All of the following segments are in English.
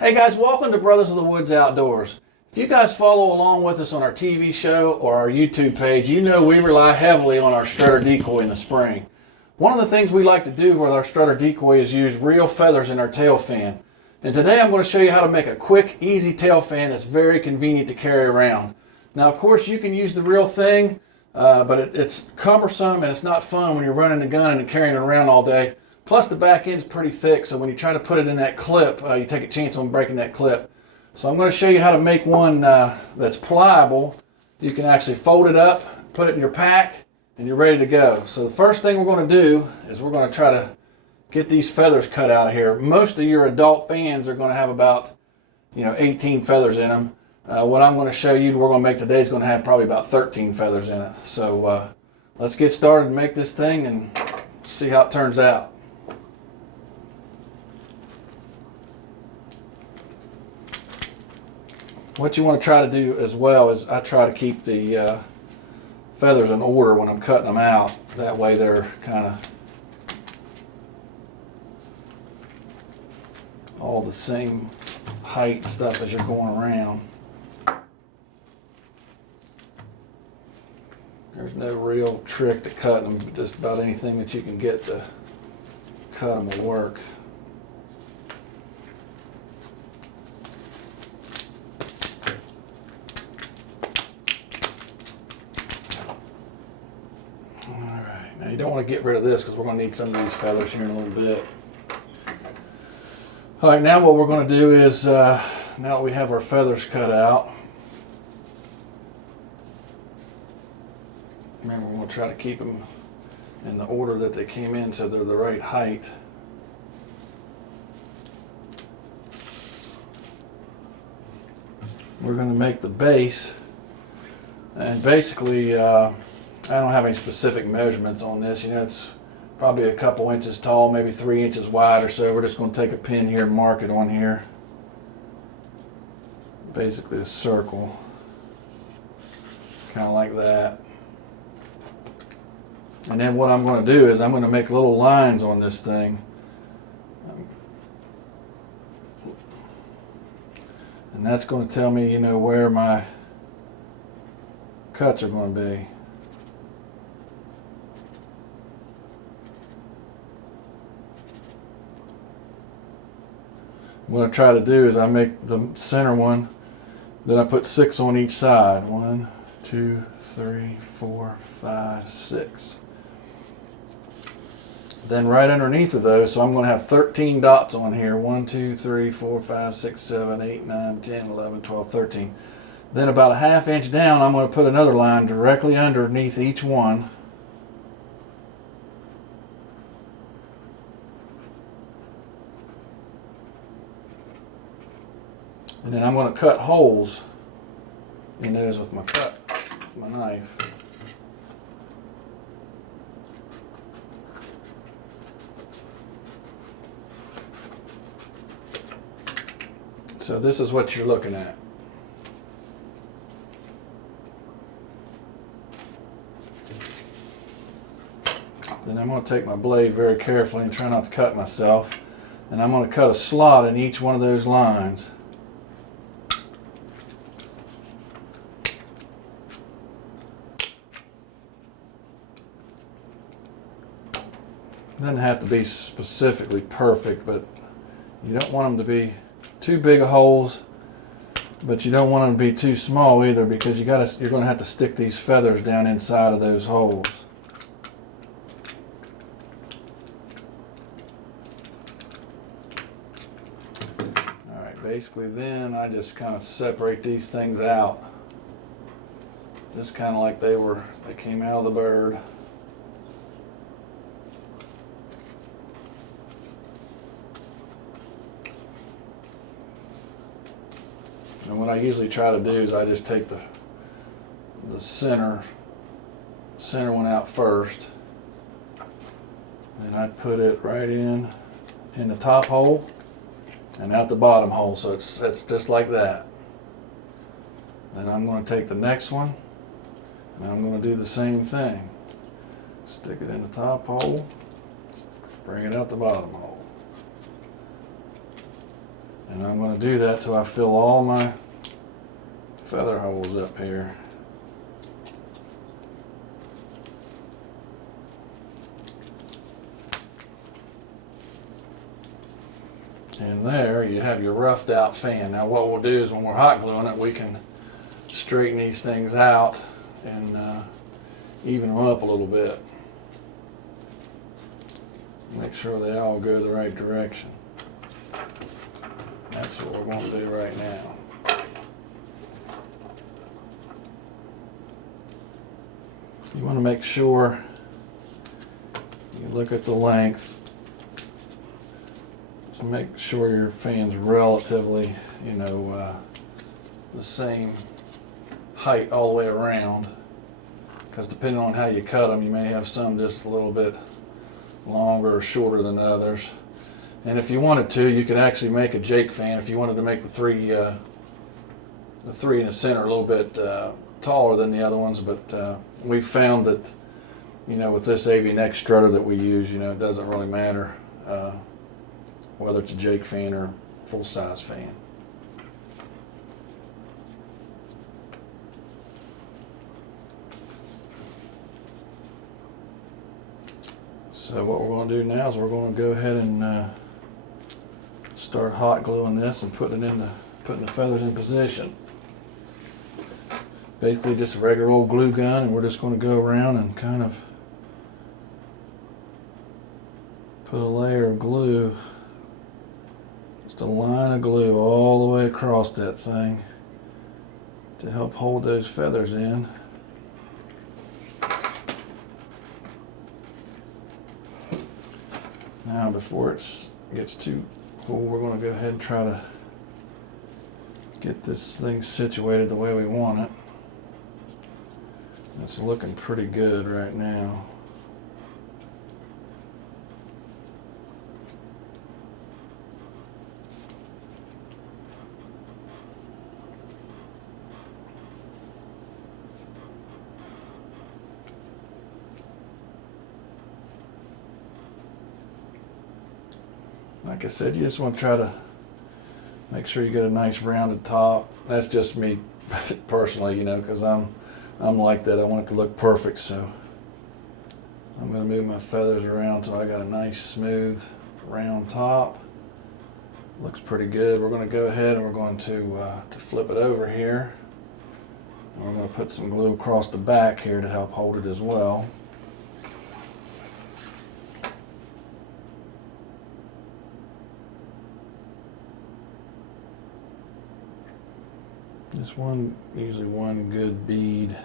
Hey guys, welcome to Brothers of the Woods Outdoors. If you guys follow along with us on our TV show or our YouTube page, you know we rely heavily on our Strutter Decoy in the spring. One of the things we like to do with our Strutter Decoy is use real feathers in our tail fan. And today I'm going to show you how to make a quick, easy tail fan that's very convenient to carry around. Now, of course, you can use the real thing, but it's cumbersome and it's not fun when you're running the gun and carrying it around all day. Plus the back end's pretty thick, so when you try to put it in that clip, you take a chance on breaking that clip. So I'm going to show you how to make one that's pliable. You can actually fold it up, put it in your pack, and you're ready to go. So the first thing we're going to do is we're going to try to get these feathers cut out of here. Most of your adult fans are going to have about 18 feathers in them. What I'm going to show you we're going to make today is going to have probably about 13 feathers in it. So let's get started and make this thing and see how it turns out. What you want to try to do as well is I try to keep the feathers in order when I'm cutting them out. That way they're kind of all the same height and stuff as you're going around. There's no real trick to cutting them, just about anything that you can get to cut them will work. Now you don't want to get rid of this because we're going to need some of these feathers here in a little bit. Alright, now what we're going to do is, now that we have our feathers cut out, remember we're going to try to keep them in the order that they came in so they're the right height. We're going to make the base, and basically I don't have any specific measurements on this. It's probably a couple inches tall, maybe 3 inches wide or so. We're just going to take a pin here and mark it on here. Basically a circle, kind of like that. And then what I'm going to do is I'm going to make little lines on this thing. And that's going to tell me, where my cuts are going to be. What I try to do is I make the center one, then I put 6 on each side. 1, 2, 3, 4, 5, 6. Then right underneath of those, so I'm going to have 13 dots on here. 1, 2, 3, 4, 5, 6, 7, 8, 9, 10, 11, 12, 13. Then about a ½ inch down, I'm going to put another line directly underneath each one. And then I'm going to cut holes in those with my knife. So this is what you're looking at. Then I'm going to take my blade very carefully and try not to cut myself. And I'm going to cut a slot in each one of those lines. Doesn't have to be specifically perfect, but you don't want them to be too big of holes, but you don't want them to be too small either, because you're going to have to stick these feathers down inside of those holes. Alright, basically then I just kind of separate these things out. Just kind of like they came out of the bird. And what I usually try to do is I just take the center one out first, and I put it right in the top hole and out the bottom hole, so it's just like that. Then I'm going to take the next one and I'm going to do the same thing. Stick it in the top hole, bring it out the bottom hole. And I'm going to do that till I fill all my feather holes up here. And there you have your roughed out fan. Now what we'll do is when we're hot gluing it, we can straighten these things out and even them up a little bit. Make sure they all go the right direction. That's what we're going to do right now. You want to make sure you look at the length. So make sure your fan's relatively, the same height all the way around. Because depending on how you cut them, you may have some just a little bit longer or shorter than others. And if you wanted to, you could actually make a Jake fan. If you wanted to make the three in the center a little bit taller than the other ones, but we've found that, with this AV neck strutter that we use, it doesn't really matter whether it's a Jake fan or full-size fan. So what we're going to do now is we're going to go ahead and start hot gluing this and putting the feathers in position. Basically just a regular old glue gun, and we're just going to go around and kind of put a layer of glue, just a line of glue all the way across that thing to help hold those feathers in. Now before it gets too cool, we're going to go ahead and try to get this thing situated the way we want it. It's looking pretty good right now. Like I said, you just want to try to make sure you get a nice rounded top. That's just me personally, because I'm like that. I want it to look perfect, so I'm going to move my feathers around until I got a nice smooth round top. Looks pretty good. We're going to go ahead and we're going to flip it over here. And we're going to put some glue across the back here to help hold it as well. Usually one good bead.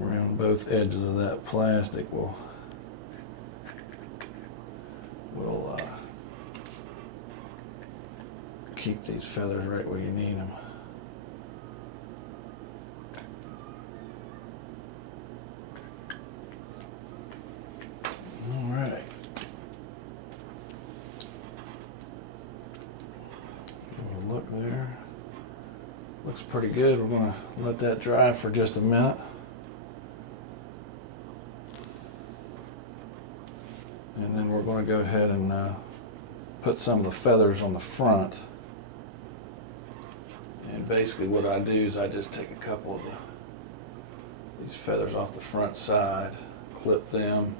Around both edges of that plastic will keep these feathers right where you need them. All right. Look there. Looks pretty good. We're going to let that dry for just a minute. And then we're going to go ahead and put some of the feathers on the front. And basically what I do is I just take a couple of these feathers off the front side, clip them.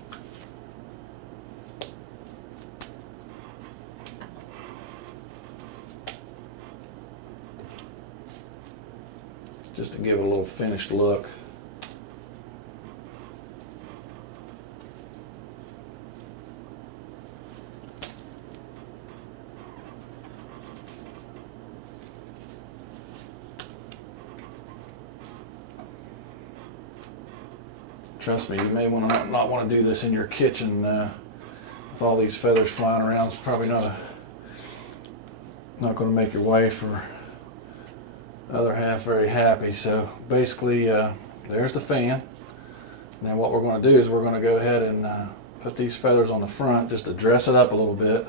Just to give it a little finished look. Trust me, you may not want to do this in your kitchen with all these feathers flying around. It's probably not going to make your wife or other half very happy. So basically, there's the fan. Now what we're going to do is we're going to go ahead and put these feathers on the front just to dress it up a little bit.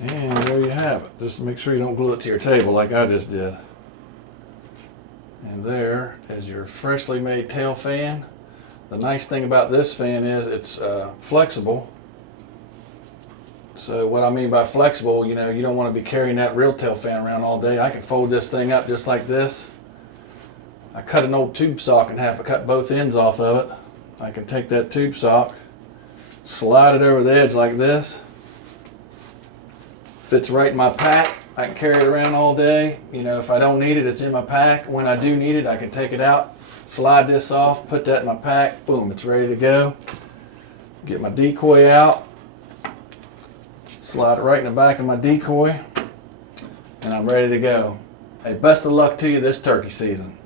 And there you have it. Just make sure you don't glue it to your table like I just did. And there is your freshly made tail fan. The nice thing about this fan is it's flexible. So what I mean by flexible, you know, you don't want to be carrying that real tail fan around all day. I can fold this thing up just like this. I cut an old tube sock in half. I cut both ends off of it. I can take that tube sock, slide it over the edge like this. Fits right in my pack. I can carry it around all day. You know, if I don't need it, it's in my pack. When I do need it, I can take it out, slide this off, put that in my pack. Boom, it's ready to go. Get my decoy out. Slide it right in the back of my decoy. And I'm ready to go. Hey, best of luck to you this turkey season.